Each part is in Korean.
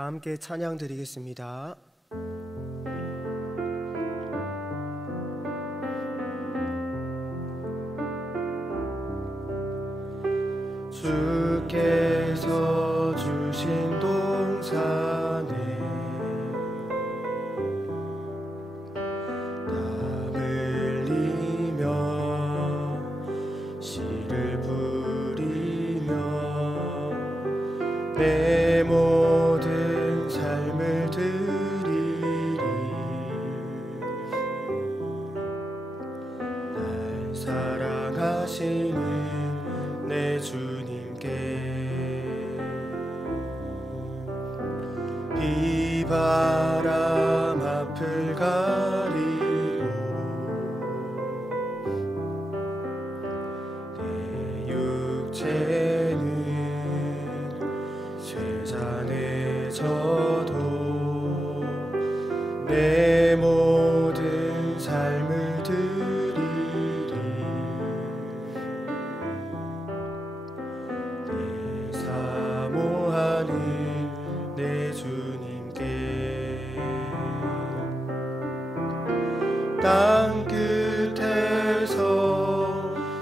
다 함께 찬양 드리겠습니다. 주께서 주신 동산에 땀 흘리며 씨를 뿌리며 내 모든 삶을 드리리. 날 사랑하시는 내 주님께 비바람 앞을 가리고 내 육체는 쇠잔에 져도 내 모든 삶을 드리리. 내 사모하는 내 주님께 땅 끝에서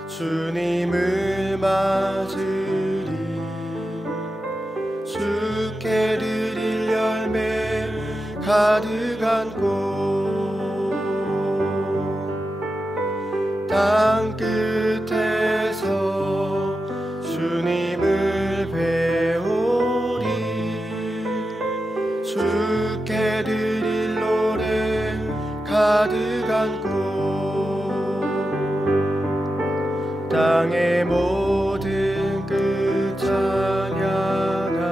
주님을 맞으리. 주께 드릴 열매 가득 안고 땅 끝에서 주님을 배우리. 주께 드릴 노래 가득 안고 땅의 모든 끝 찬양하라.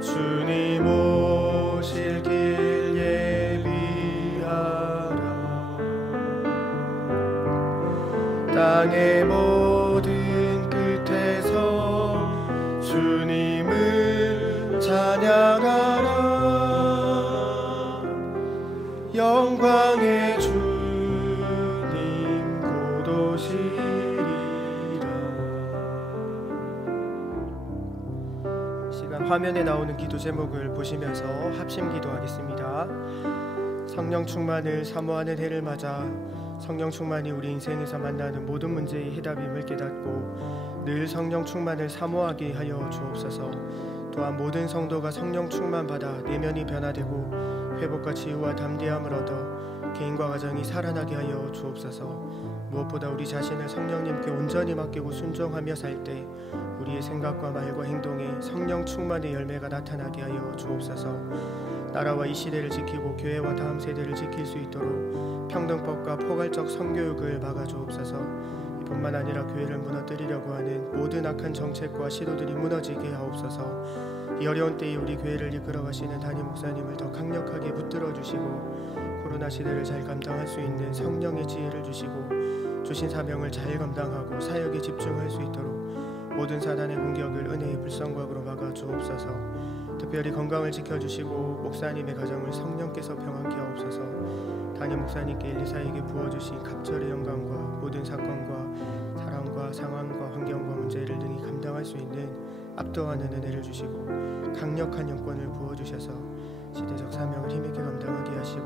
주님 오실 길 예비하라. 땅의 모든 끝에서 주님을 찬양하라. 영광의 주님 곧 오시리라. 시간 화면에 나오는 기도 제목을 보시면서 합심 기도하겠습니다. 성령 충만을 사모하는 해를 맞아 성령 충만이 우리 인생에서 만나는 모든 문제의 해답임을 깨닫고 늘 성령 충만을 사모하게 하여 주옵소서. 또한 모든 성도가 성령 충만 받아 내면이 변화되고 회복과 치유와 담대함을 얻어 개인과 가정이 살아나게 하여 주옵소서. 무엇보다 우리 자신을 성령님께 온전히 맡기고 순종하며 살 때 우리의 생각과 말과 행동에 성령 충만의 열매가 나타나게 하여 주옵소서. 나라와 이 시대를 지키고 교회와 다음 세대를 지킬 수 있도록 평등법과 포괄적 성교육을 막아주옵소서. 이뿐만 아니라 교회를 무너뜨리려고 하는 모든 악한 정책과 시도들이 무너지게 하옵소서. 이 어려운 때에 우리 교회를 이끌어가시는 담임 목사님을 더 강력하게 붙들어 주시고 코로나 시대를 잘 감당할 수 있는 성령의 지혜를 주시고 주신 사명을 잘 감당하고 사역에 집중할 수 있도록 모든 사단의 공격을 은혜의 불성곽으로 막아 주옵소서. 특별히 건강을 지켜주시고 목사님의 가정을 성령께서 평안케 하옵소서. 담임 목사님께 엘리사에게 부어주신 갑절의 영광과 모든 사건과 사람과 상황과 환경과 문제를 능히 감당할 수 있는 압도하는 은혜를 주시고 강력한 영권을 부어주셔서 시대적 사명을 힘있게 감당하게 하시고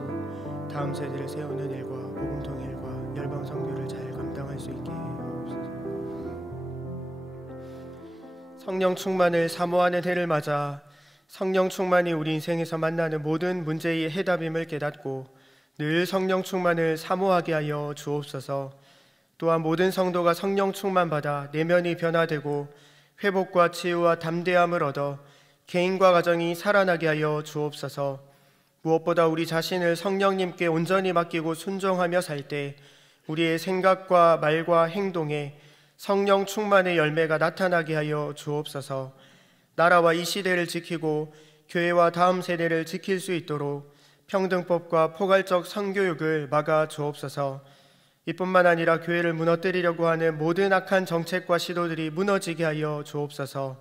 다음 세대를 세우는 일과 복음 통일과 열방 선교를 잘 감당할 수 있게 하옵소서. 성령 충만을 사모하는 해를 맞아 성령 충만이 우리 인생에서 만나는 모든 문제의 해답임을 깨닫고 늘 성령 충만을 사모하게 하여 주옵소서. 또한 모든 성도가 성령 충만 받아 내면이 변화되고 회복과 치유와 담대함을 얻어 개인과 가정이 살아나게 하여 주옵소서. 무엇보다 우리 자신을 성령님께 온전히 맡기고 순종하며 살 때 우리의 생각과 말과 행동에 성령 충만의 열매가 나타나게 하여 주옵소서. 나라와 이 시대를 지키고 교회와 다음 세대를 지킬 수 있도록 평등법과 포괄적 성교육을 막아 주옵소서. 이뿐만 아니라 교회를 무너뜨리려고 하는 모든 악한 정책과 시도들이 무너지게 하여 주옵소서.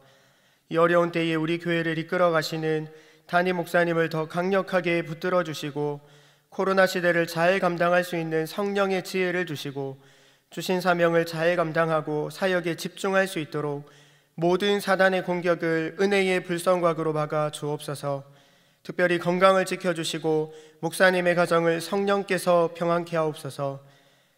이 어려운 때에 우리 교회를 이끌어 가시는 담임 목사님을 더 강력하게 붙들어 주시고 코로나 시대를 잘 감당할 수 있는 성령의 지혜를 주시고 주신 사명을 잘 감당하고 사역에 집중할 수 있도록 모든 사단의 공격을 은혜의 불성곽으로 막아 주옵소서. 특별히 건강을 지켜주시고 목사님의 가정을 성령께서 평안케 하옵소서.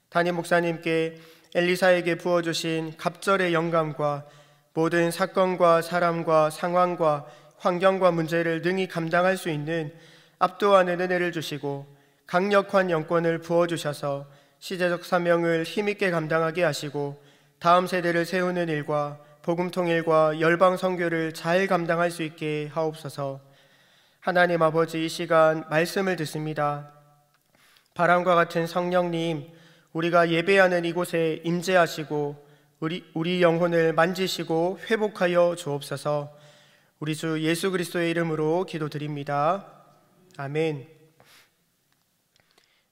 담임 목사님께 엘리사에게 부어주신 갑절의 영감과 모든 사건과 사람과 상황과 환경과 문제를 능히 감당할 수 있는 압도하는 은혜를 주시고 강력한 영권을 부어주셔서 시대적 사명을 힘있게 감당하게 하시고 다음 세대를 세우는 일과 복음 통일과 열방 선교를 잘 감당할 수 있게 하옵소서. 하나님 아버지, 이 시간 말씀을 듣습니다. 바람과 같은 성령님, 우리가 예배하는 이곳에 임재하시고 우리 영혼을 만지시고 회복하여 주옵소서. 우리 주 예수 그리스도의 이름으로 기도드립니다. 아멘.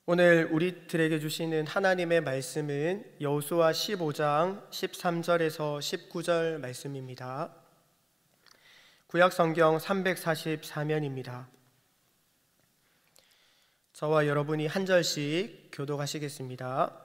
오늘 우리들에게 주시는 하나님의 말씀은 여호수아 15장 13절에서 19절 말씀입니다. 구약 성경 344면입니다. 저와 여러분이 한 절씩 교독하시겠습니다.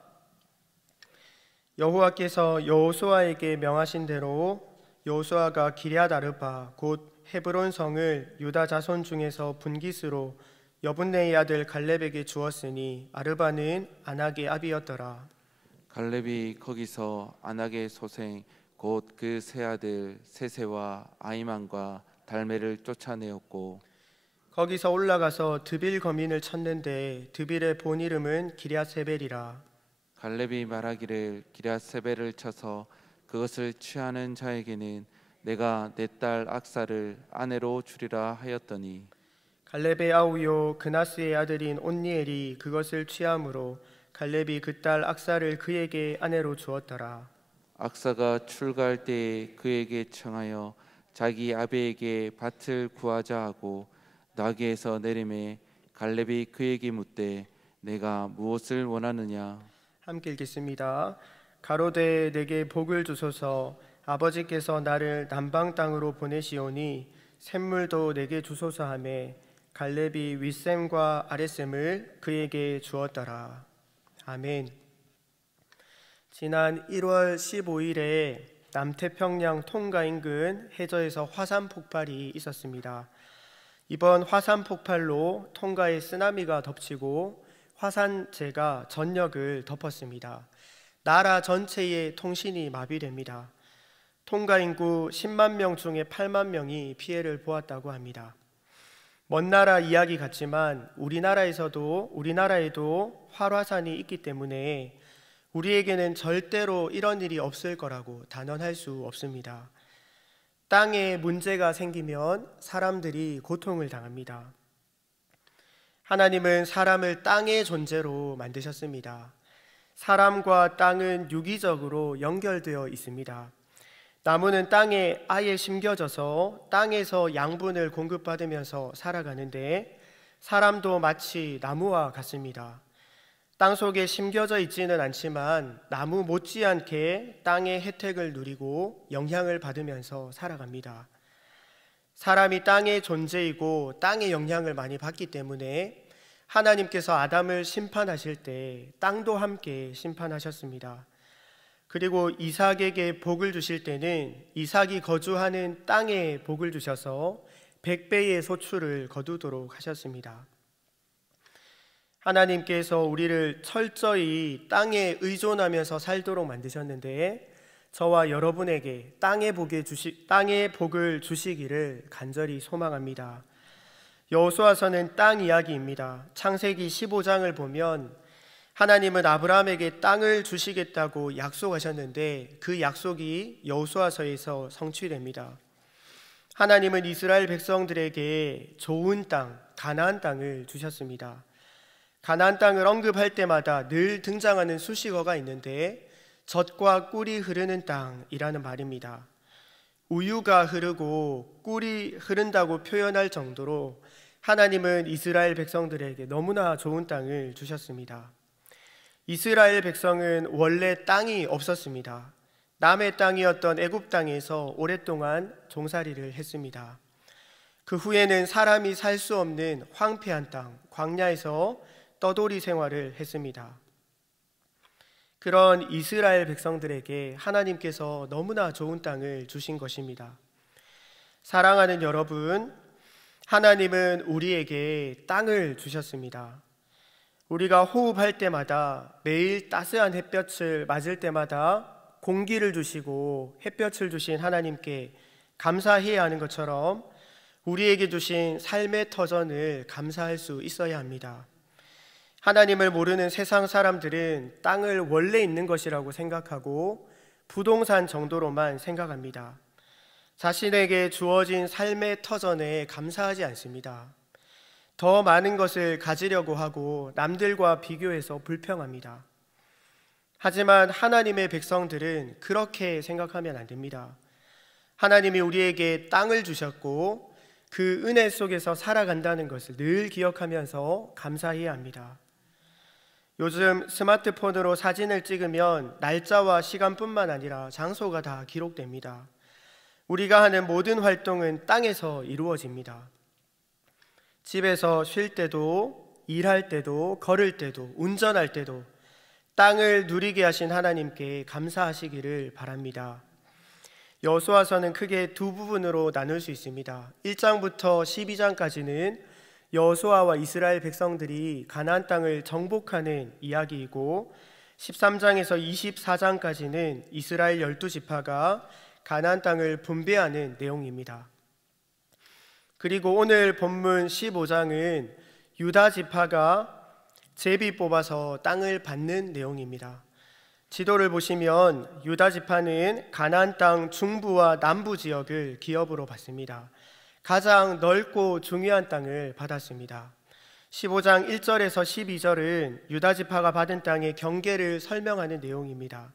여호와께서 여호수아에게 명하신 대로 여호수아가 기럇 아르바 곧 헤브론 성을 유다 자손 중에서 분깃으로 여분네의 아들 갈렙에게 주었으니 아르바는 아낙의 아비였더라. 갈렙이 거기서 아낙의 소생 곧 그 세 아들 세세와 아이만과 달메를 쫓아내었고 거기서 올라가서 드빌 거민을 쳤는데 드빌의 본 이름은 기럇세벨이라. 갈렙이 말하기를 기럇세벨을 쳐서 그것을 취하는 자에게는 내가 내 딸 악사를 아내로 주리라 하였더니 갈렙의 아우요 그나스의 아들인 온니엘이 그것을 취함으로 갈렙이 그 딸 악사를 그에게 아내로 주었더라. 악사가 출가할 때에 그에게 청하여 자기 아베에게 밭을 구하자 하고 나귀에서 내리매 갈렙이 그에게 묻되 내가 무엇을 원하느냐. 함께 읽겠습니다. 가로되 내게 복을 주소서. 아버지께서 나를 남방 땅으로 보내시오니 샘물도 내게 주소서 하매 갈렙이 윗샘과 아랫샘을 그에게 주었더라. 아멘. 지난 1월 15일에 남태평양 통가 인근 해저에서 화산 폭발이 있었습니다. 이번 화산 폭발로 통가에 쓰나미가 덮치고 화산재가 전역을 덮었습니다. 나라 전체의 통신이 마비됩니다. 통가 인구 10만 명 중에 8만 명이 피해를 보았다고 합니다. 먼 나라 이야기 같지만 우리나라에도 활화산이 있기 때문에 우리에게는 절대로 이런 일이 없을 거라고 단언할 수 없습니다. 땅에 문제가 생기면 사람들이 고통을 당합니다. 하나님은 사람을 땅의 존재로 만드셨습니다. 사람과 땅은 유기적으로 연결되어 있습니다. 나무는 땅에 아예 심겨져서 땅에서 양분을 공급받으면서 살아가는데 사람도 마치 나무와 같습니다. 땅 속에 심겨져 있지는 않지만 나무 못지않게 땅의 혜택을 누리고 영향을 받으면서 살아갑니다. 사람이 땅의 존재이고 땅의 영향을 많이 받기 때문에 하나님께서 아담을 심판하실 때 땅도 함께 심판하셨습니다. 그리고 이삭에게 복을 주실 때는 이삭이 거주하는 땅에 복을 주셔서 100배의 소출을 거두도록 하셨습니다. 하나님께서 우리를 철저히 땅에 의존하면서 살도록 만드셨는데 저와 여러분에게 땅의 복을 주시기를 간절히 소망합니다. 여호수아서는 땅 이야기입니다. 창세기 15장을 보면 하나님은 아브라함에게 땅을 주시겠다고 약속하셨는데 그 약속이 여호수아서에서 성취됩니다. 하나님은 이스라엘 백성들에게 좋은 땅, 가나안 땅을 주셨습니다. 가나안 땅을 언급할 때마다 늘 등장하는 수식어가 있는데 젖과 꿀이 흐르는 땅이라는 말입니다. 우유가 흐르고 꿀이 흐른다고 표현할 정도로 하나님은 이스라엘 백성들에게 너무나 좋은 땅을 주셨습니다. 이스라엘 백성은 원래 땅이 없었습니다. 남의 땅이었던 애굽 땅에서 오랫동안 종살이를 했습니다. 그 후에는 사람이 살 수 없는 황폐한 땅, 광야에서 떠돌이 생활을 했습니다. 그런 이스라엘 백성들에게 하나님께서 너무나 좋은 땅을 주신 것입니다. 사랑하는 여러분, 하나님은 우리에게 땅을 주셨습니다. 우리가 호흡할 때마다, 매일 따스한 햇볕을 맞을 때마다 공기를 주시고 햇볕을 주신 하나님께 감사해야 하는 것처럼 우리에게 주신 삶의 터전을 감사할 수 있어야 합니다. 하나님을 모르는 세상 사람들은 땅을 원래 있는 것이라고 생각하고 부동산 정도로만 생각합니다. 자신에게 주어진 삶의 터전에 감사하지 않습니다. 더 많은 것을 가지려고 하고 남들과 비교해서 불평합니다. 하지만 하나님의 백성들은 그렇게 생각하면 안 됩니다. 하나님이 우리에게 땅을 주셨고 그 은혜 속에서 살아간다는 것을 늘 기억하면서 감사해야 합니다. 요즘 스마트폰으로 사진을 찍으면 날짜와 시간뿐만 아니라 장소가 다 기록됩니다. 우리가 하는 모든 활동은 땅에서 이루어집니다. 집에서 쉴 때도, 일할 때도, 걸을 때도, 운전할 때도 땅을 누리게 하신 하나님께 감사하시기를 바랍니다. 여호수아서는 크게 두 부분으로 나눌 수 있습니다. 1장부터 12장까지는 여호수아와 이스라엘 백성들이 가나안 땅을 정복하는 이야기이고 13장에서 24장까지는 이스라엘 12지파가 가나안 땅을 분배하는 내용입니다. 그리고 오늘 본문 15장은 유다 지파가 제비 뽑아서 땅을 받는 내용입니다. 지도를 보시면 유다 지파는 가나안 땅 중부와 남부 지역을 기업으로 받습니다. 가장 넓고 중요한 땅을 받았습니다. 15장 1절에서 12절은 유다 지파가 받은 땅의 경계를 설명하는 내용입니다.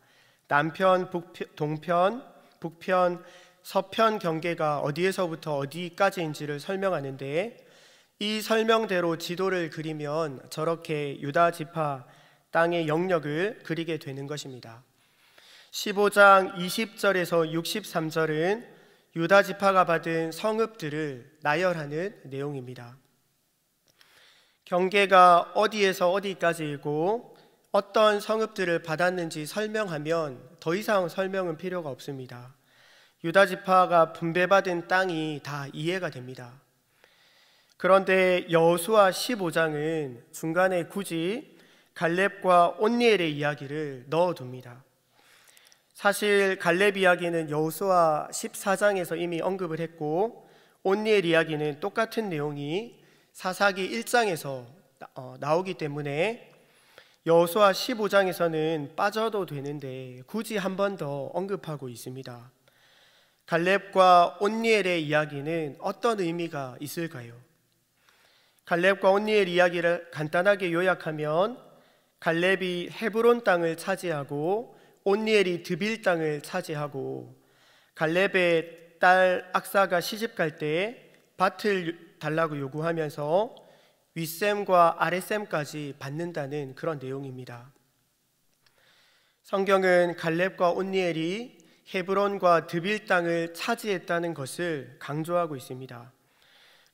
남편, 동편, 북편, 서편 경계가 어디에서부터 어디까지인지를 설명하는데 이 설명대로 지도를 그리면 저렇게 유다 지파 땅의 영역을 그리게 되는 것입니다. 15장 20절에서 63절은 유다 지파가 받은 성읍들을 나열하는 내용입니다. 경계가 어디에서 어디까지이고 어떤 성읍들을 받았는지 설명하면 더 이상 설명은 필요가 없습니다. 유다 지파가 분배받은 땅이 다 이해가 됩니다. 그런데 여호수아 15장은 중간에 굳이 갈렙과 온니엘의 이야기를 넣어둡니다. 사실 갈렙 이야기는 여호수아 14장에서 이미 언급을 했고 온니엘 이야기는 똑같은 내용이 사사기 1장에서 나오기 때문에 여호수아 15장에서는 빠져도 되는데 굳이 한 번 더 언급하고 있습니다. 갈렙과 온니엘의 이야기는 어떤 의미가 있을까요? 갈렙과 온니엘 이야기를 간단하게 요약하면 갈렙이 헤브론 땅을 차지하고 온니엘이 드빌 땅을 차지하고 갈렙의 딸 악사가 시집갈 때 밭을 달라고 요구하면서 윗셈과 아랫셈까지 받는다는 그런 내용입니다. 성경은 갈렙과 온니엘이 헤브론과 드빌 땅을 차지했다는 것을 강조하고 있습니다.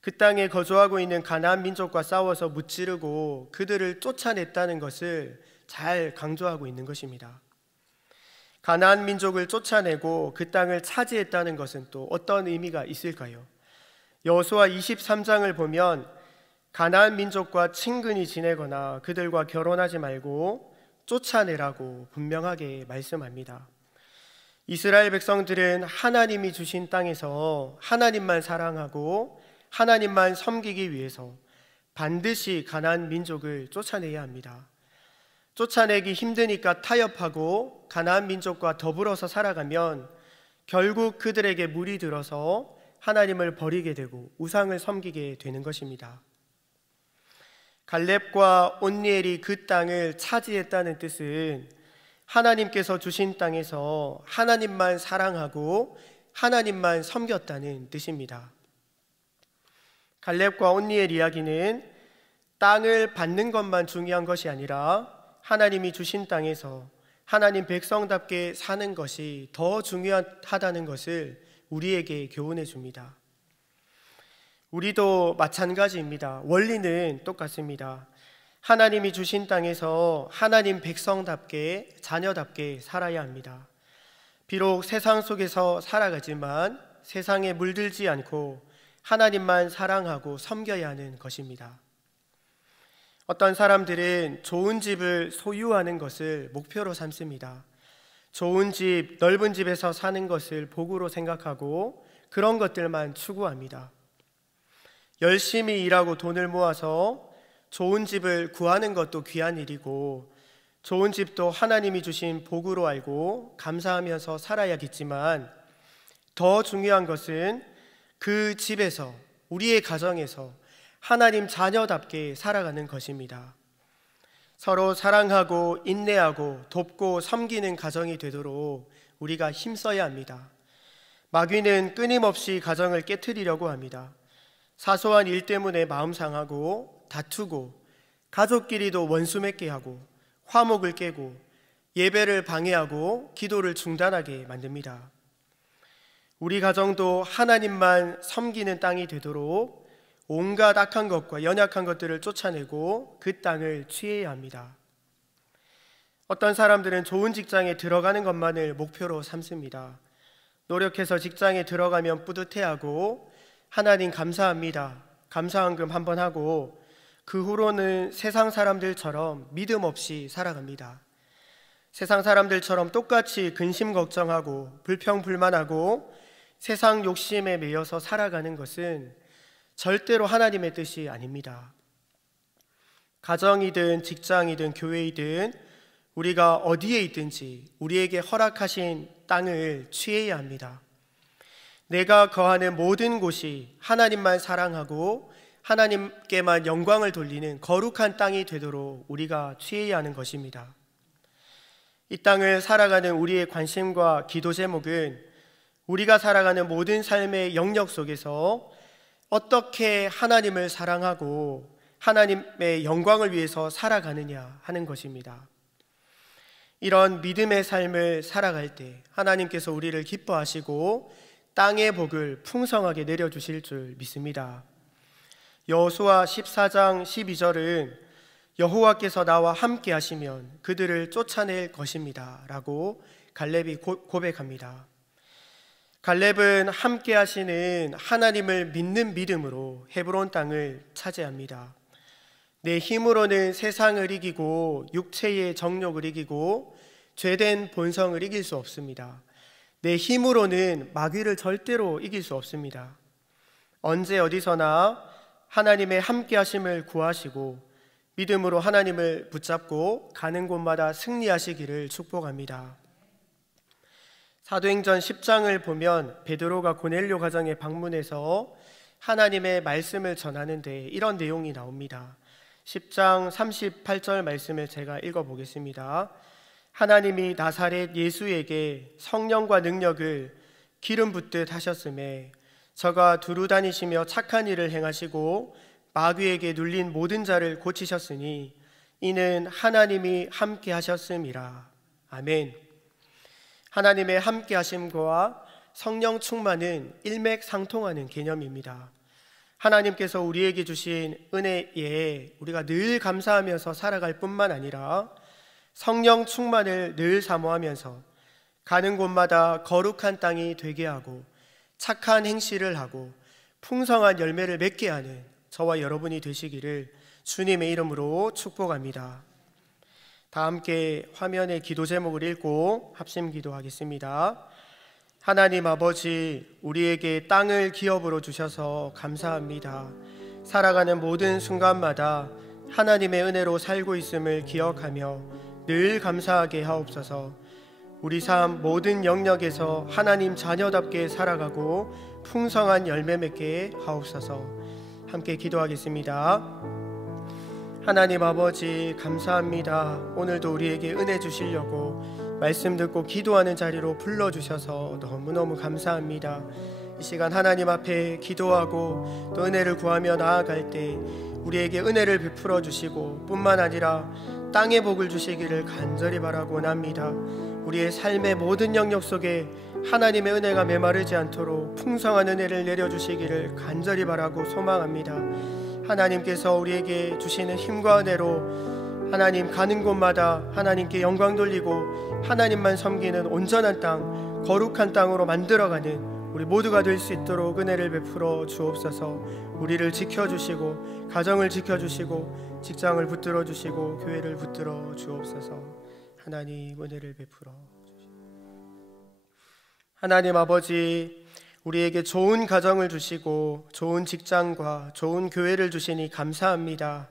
그 땅에 거주하고 있는 가나안 민족과 싸워서 무찌르고 그들을 쫓아냈다는 것을 잘 강조하고 있는 것입니다. 가나안 민족을 쫓아내고 그 땅을 차지했다는 것은 또 어떤 의미가 있을까요? 여호수아 23장을 보면 가나안 민족과 친근히 지내거나 그들과 결혼하지 말고 쫓아내라고 분명하게 말씀합니다. 이스라엘 백성들은 하나님이 주신 땅에서 하나님만 사랑하고 하나님만 섬기기 위해서 반드시 가나안 민족을 쫓아내야 합니다. 쫓아내기 힘드니까 타협하고 가나안 민족과 더불어서 살아가면 결국 그들에게 물이 들어서 하나님을 버리게 되고 우상을 섬기게 되는 것입니다. 갈렙과 온니엘이 그 땅을 차지했다는 뜻은 하나님께서 주신 땅에서 하나님만 사랑하고 하나님만 섬겼다는 뜻입니다. 갈렙과 온니엘 이야기는 땅을 받는 것만 중요한 것이 아니라 하나님이 주신 땅에서 하나님 백성답게 사는 것이 더 중요하다는 것을 우리에게 교훈해 줍니다. 우리도 마찬가지입니다. 원리는 똑같습니다. 하나님이 주신 땅에서 하나님 백성답게 자녀답게 살아야 합니다. 비록 세상 속에서 살아가지만 세상에 물들지 않고 하나님만 사랑하고 섬겨야 하는 것입니다. 어떤 사람들은 좋은 집을 소유하는 것을 목표로 삼습니다. 좋은 집, 넓은 집에서 사는 것을 복으로 생각하고 그런 것들만 추구합니다. 열심히 일하고 돈을 모아서 좋은 집을 구하는 것도 귀한 일이고 좋은 집도 하나님이 주신 복으로 알고 감사하면서 살아야겠지만 더 중요한 것은 그 집에서, 우리의 가정에서 하나님 자녀답게 살아가는 것입니다. 서로 사랑하고 인내하고 돕고 섬기는 가정이 되도록 우리가 힘써야 합니다. 마귀는 끊임없이 가정을 깨트리려고 합니다. 사소한 일 때문에 마음 상하고 다투고 가족끼리도 원수 맺게 하고 화목을 깨고 예배를 방해하고 기도를 중단하게 만듭니다. 우리 가정도 하나님만 섬기는 땅이 되도록 온갖 악한 것과 연약한 것들을 쫓아내고 그 땅을 취해야 합니다. 어떤 사람들은 좋은 직장에 들어가는 것만을 목표로 삼습니다. 노력해서 직장에 들어가면 뿌듯해하고 하나님 감사합니다, 감사헌금 한번 하고 그 후로는 세상 사람들처럼 믿음 없이 살아갑니다. 세상 사람들처럼 똑같이 근심 걱정하고 불평불만하고 세상 욕심에 매여서 살아가는 것은 절대로 하나님의 뜻이 아닙니다. 가정이든 직장이든 교회이든 우리가 어디에 있든지 우리에게 허락하신 땅을 취해야 합니다. 내가 거하는 모든 곳이 하나님만 사랑하고 하나님께만 영광을 돌리는 거룩한 땅이 되도록 우리가 취해야 하는 것입니다. 이 땅을 살아가는 우리의 관심과 기도 제목은 우리가 살아가는 모든 삶의 영역 속에서 어떻게 하나님을 사랑하고 하나님의 영광을 위해서 살아가느냐 하는 것입니다. 이런 믿음의 삶을 살아갈 때 하나님께서 우리를 기뻐하시고 땅의 복을 풍성하게 내려주실 줄 믿습니다. 여호수아 14장 12절은 여호와께서 나와 함께 하시면 그들을 쫓아낼 것입니다 라고 갈렙이 고백합니다. 갈렙은 함께 하시는 하나님을 믿는 믿음으로 헤브론 땅을 차지합니다. 내 힘으로는 세상을 이기고 육체의 정욕을 이기고 죄된 본성을 이길 수 없습니다. 내 힘으로는 마귀를 절대로 이길 수 없습니다. 언제 어디서나 하나님의 함께 하심을 구하시고 믿음으로 하나님을 붙잡고 가는 곳마다 승리하시기를 축복합니다. 사도행전 10장을 보면 베드로가 고넬료 가정에 방문해서 하나님의 말씀을 전하는데 이런 내용이 나옵니다. 10장 38절 말씀을 제가 읽어보겠습니다. 하나님이 나사렛 예수에게 성령과 능력을 기름 붓듯 하셨음에 저가 두루 다니시며 착한 일을 행하시고 마귀에게 눌린 모든 자를 고치셨으니 이는 하나님이 함께 하셨음이라. 아멘. 하나님의 함께 하심과 성령 충만은 일맥상통하는 개념입니다. 하나님께서 우리에게 주신 은혜에 우리가 늘 감사하면서 살아갈 뿐만 아니라 성령 충만을 늘 사모하면서 가는 곳마다 거룩한 땅이 되게 하고 착한 행실을 하고 풍성한 열매를 맺게 하는 저와 여러분이 되시기를 주님의 이름으로 축복합니다. 다 함께 화면에 기도 제목을 읽고 합심 기도하겠습니다. 하나님 아버지, 우리에게 땅을 기업으로 주셔서 감사합니다. 살아가는 모든 순간마다 하나님의 은혜로 살고 있음을 기억하며 늘 감사하게 하옵소서. 우리 삶 모든 영역에서 하나님 자녀답게 살아가고 풍성한 열매 맺게 하옵소서. 함께 기도하겠습니다. 하나님 아버지 감사합니다. 오늘도 우리에게 은혜 주시려고 말씀 듣고 기도하는 자리로 불러주셔서 너무너무 감사합니다. 이 시간 하나님 앞에 기도하고 또 은혜를 구하며 나아갈 때 우리에게 은혜를 베풀어 주시고 뿐만 아니라 땅의 복을 주시기를 간절히 바라고 원합니다. 우리의 삶의 모든 영역 속에 하나님의 은혜가 메마르지 않도록 풍성한 은혜를 내려주시기를 간절히 바라고 소망합니다. 하나님께서 우리에게 주시는 힘과 은혜로 하나님 가는 곳마다 하나님께 영광 돌리고 하나님만 섬기는 온전한 땅, 거룩한 땅으로 만들어가는 우리 모두가 될 수 있도록 은혜를 베풀어 주옵소서. 우리를 지켜주시고 가정을 지켜주시고 직장을 붙들어 주시고 교회를 붙들어 주옵소서. 하나님 은혜를 베풀어 주시옵소서. 하나님 아버지, 우리에게 좋은 가정을 주시고 좋은 직장과 좋은 교회를 주시니 감사합니다.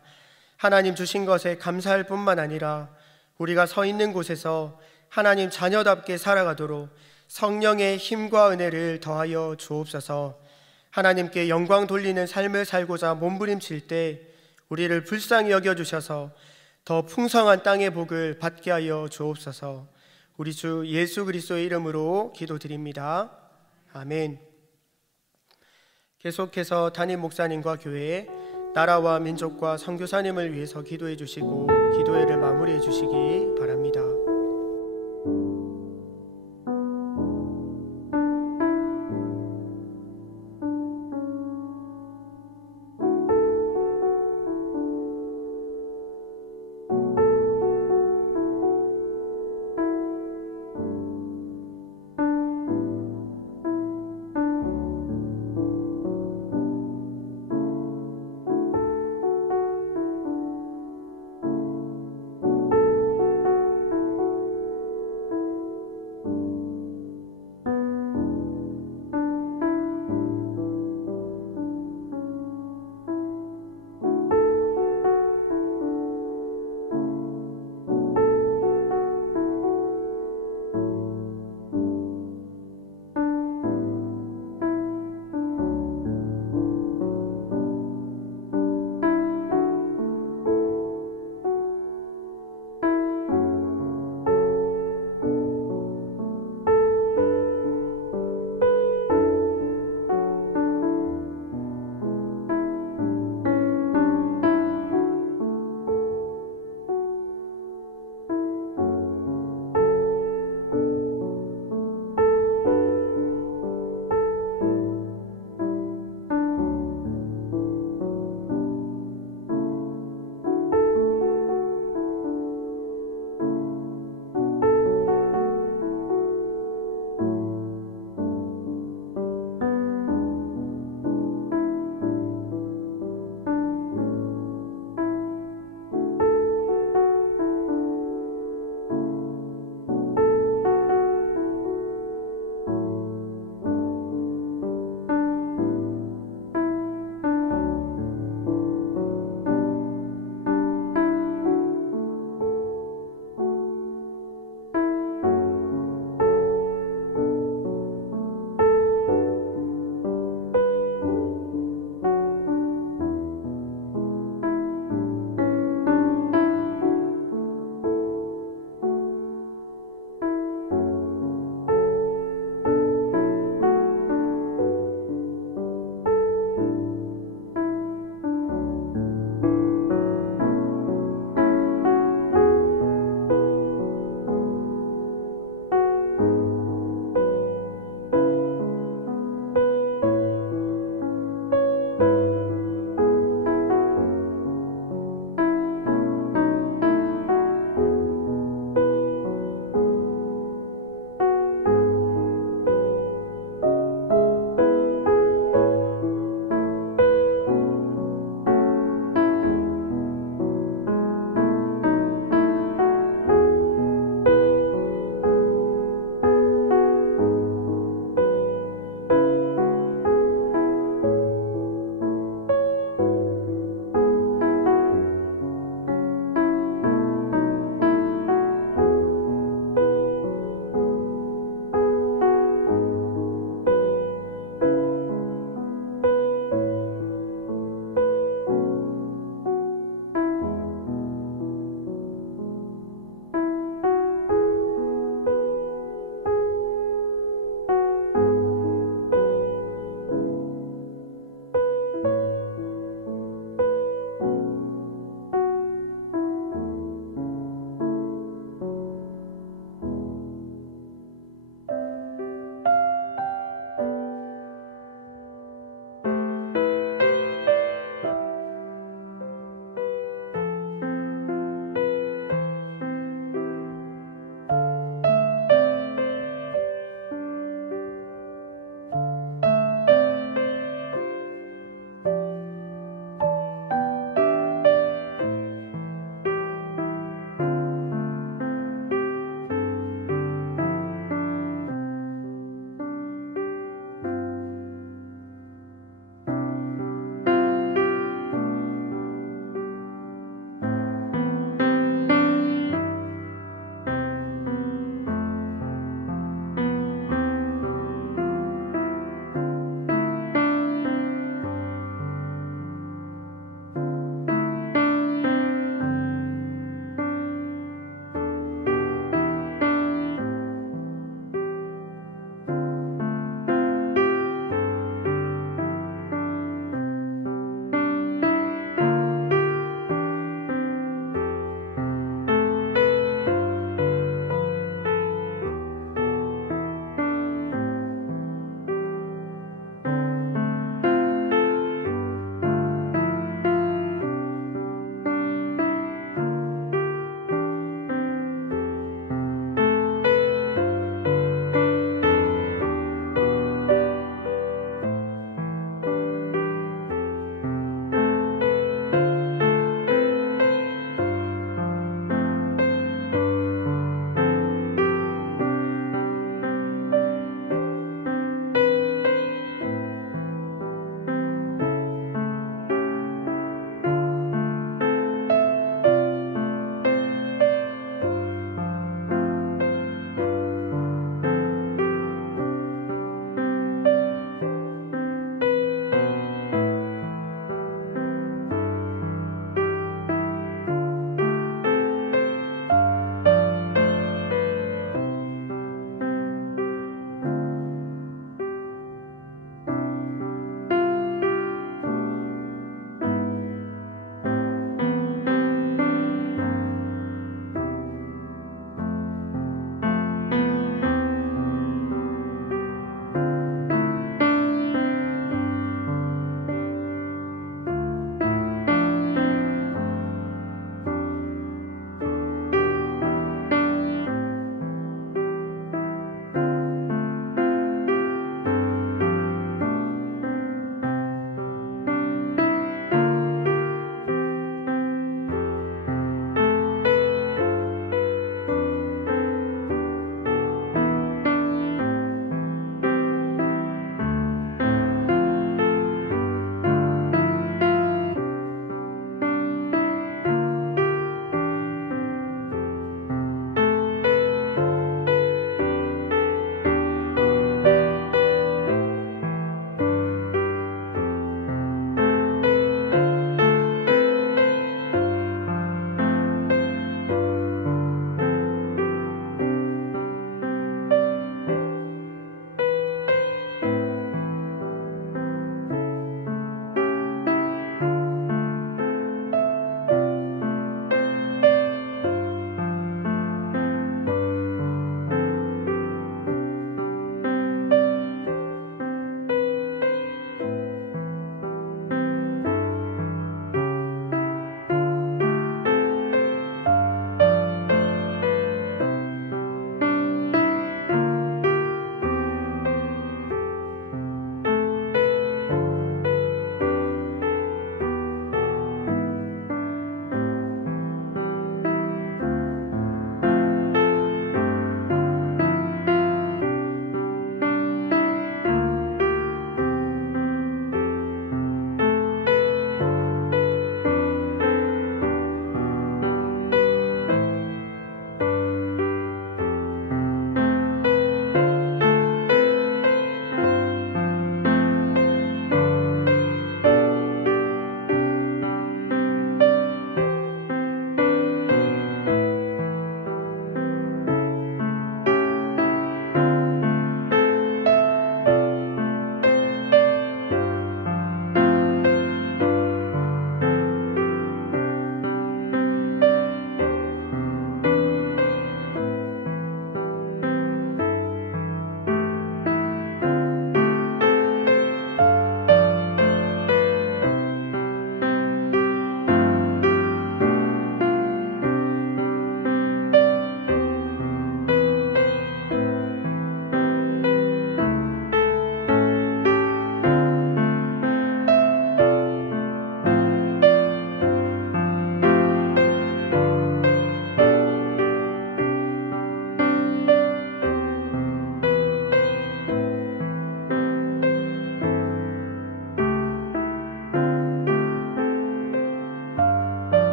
하나님 주신 것에 감사할 뿐만 아니라 우리가 서 있는 곳에서 하나님 자녀답게 살아가도록 성령의 힘과 은혜를 더하여 주옵소서. 하나님께 영광 돌리는 삶을 살고자 몸부림칠 때 우리를 불쌍히 여겨주셔서 더 풍성한 땅의 복을 받게 하여 주옵소서. 우리 주 예수 그리스도의 이름으로 기도드립니다. 아멘. 계속해서 담임 목사님과 교회, 나라와 민족과 선교사님을 위해서 기도해 주시고 기도회를 마무리해 주시기 바랍니다.